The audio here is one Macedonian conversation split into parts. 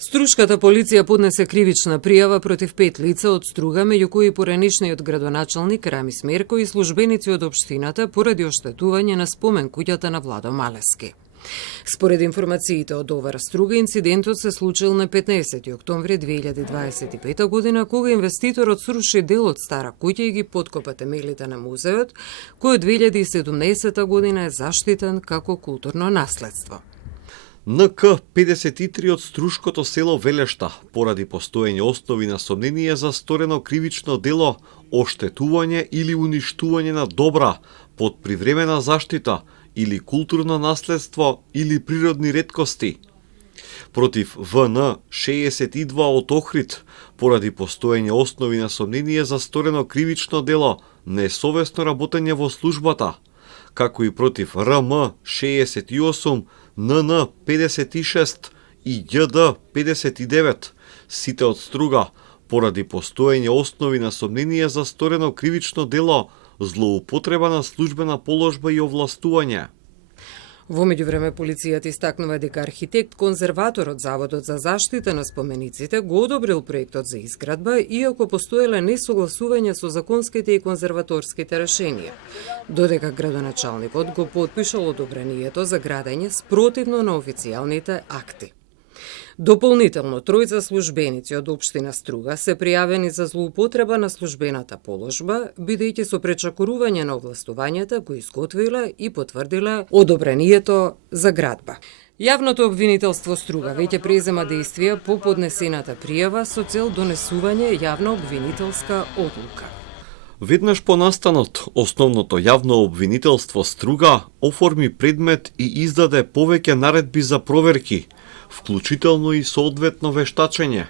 Струшката полиција поднесе кривична пријава против 5 лица од Струга, меѓу кои поранишниот градоначалник Рамис Мерко и службеници од општината поради оштетување на спомен куќата на Владо Малески. Според информациите од Овар Струга, инцидентот се случил на 15 октомври 2025 година, кога инвеститорот сруши дел од стара куќа и ги подкопа темелите на музеот, кој од 2017 година е заштитен како културно наследство. НК 53 од Струшкото село Велешта, поради постоење основи на сомнение за сторено кривично дело, оштетување или уништување на добра под привремена заштита или културно наследство или природни реткости. Против ВН 62 од Охрид, поради постоење основи на сомнение за сторено кривично дело, несовесно работење во службата, како и против РМ 68, НН 56 и ЈД 59, сите од Струга, поради постоење основи на сомнение за сторено кривично дело, злоупотреба на службена положба и овластување. Во меѓувреме полицијата истакнува дека архитект конзерватор од Заводот за заштита на спомениците го одобрил проектот за изградба, иако постоеле несогласување со законските и конзерваторските решенија, додека градоначалникот го потпишал одобрението за градење спротивно на официјалните акти. Дополнително, тројца службеници од општина Струга се пријавени за злоупотреба на службената положба, бидејќи со пречекорување на овластувањата го изготвила и потврдила одобрението за градба. Јавното обвинителство Струга веќе презема действија по поднесената пријава со цел донесување јавна обвинителска одлука. Веднаш по настанот, основното јавно обвинителство Струга оформи предмет и издаде повеќе наредби за проверки, вклучително и соодветно вештачење.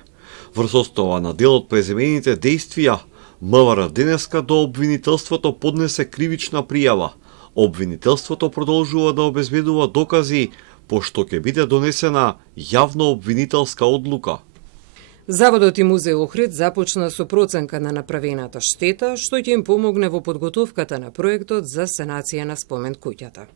Врз основа на дел од преземените действија, МВР денеска до обвинителството поднесе кривична пријава. Обвинителството продолжува да обезбедува докази, пошто ќе биде донесена јавно обвинителска одлука. Заводот и музеј Охрид започна со проценка на направената штета, што ќе им помогне во подготовката на проектот за санација на спомен куќата.